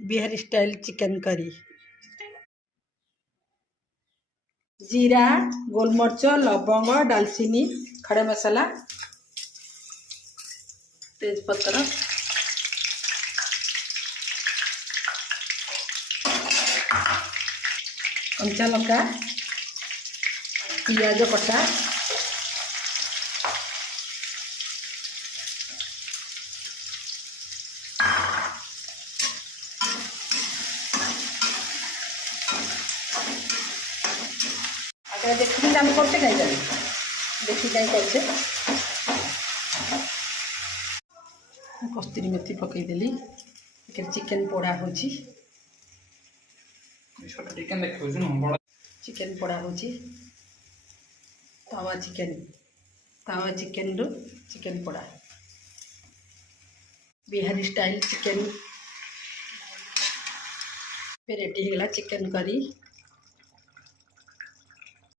Bihari style chicken curry. जीरा, गोलमर्च, लवंग, दालचीनी, खड़े मसाला, तेजपत्र, कंचा लंका, पियाज कटा, देखी आम करते कहीं देखी कहीं करते कस्तूरी मेथी पकईदेली चिकेन पोड़ा हो चिकेन पोड़ा हो तावा चिकेन रु चिकेन पोड़ा बिहारी स्टाइल चिकेन रेडी होगा चिकेन करी।